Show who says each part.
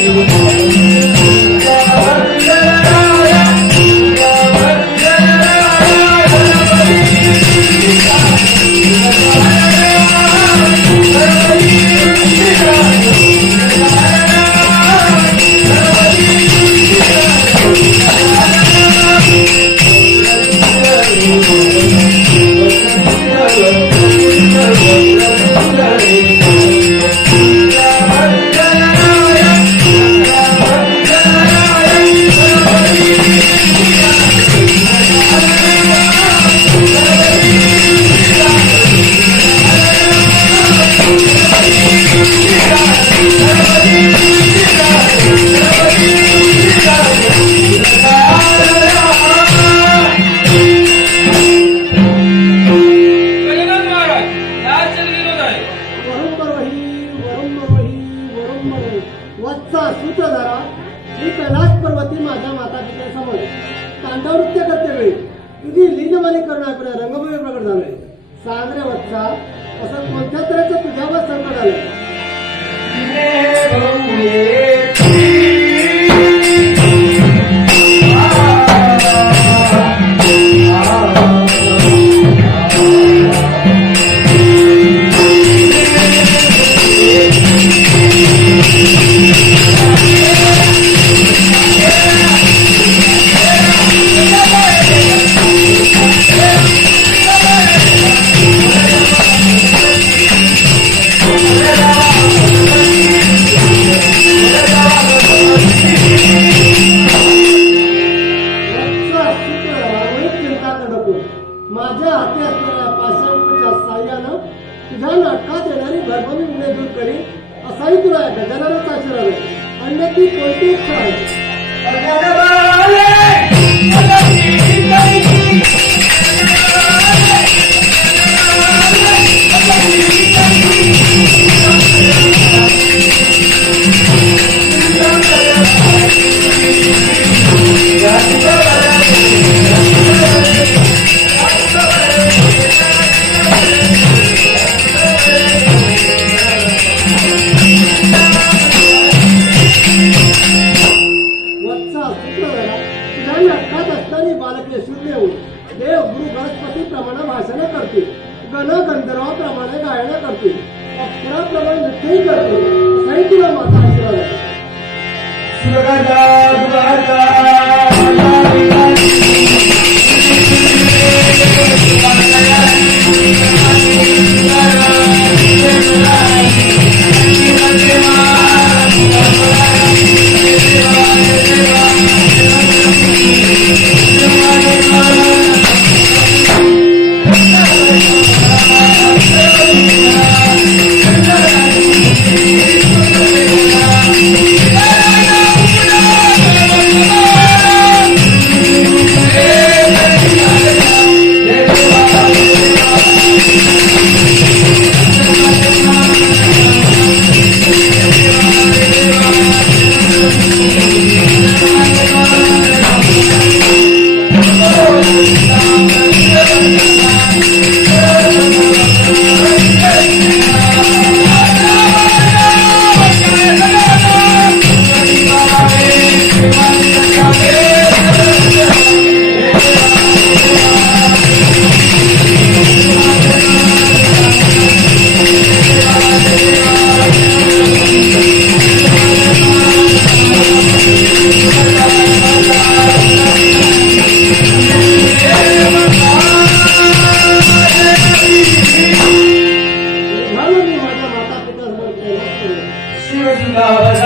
Speaker 1: you. मी कैलास पर्वती माझ्या माता पित्यासमोर तांडव नृत्य करते वेळी तुझी लीनवाणी करण्याकडे रंगभूमी प्रकट झाले. सांगरे वत्सा असं कोणत्या तऱ्हेचं तुझ्यावर संकट आलं? तुझ्या नाटकात येणारी भरभमी उणे दूर करी असाही तुला या गजाननाचा आशीर्वाद आहे. अन्य ती कोणती इच्छा आहे बृहस्पती प्रमाणे भाषणे करतील गण गंधर्वाप्रमाणे गायन करते. अक्षराप्रमाणे नृत्यही करते. असाही तुला माझा आशीर्वाद Yeah.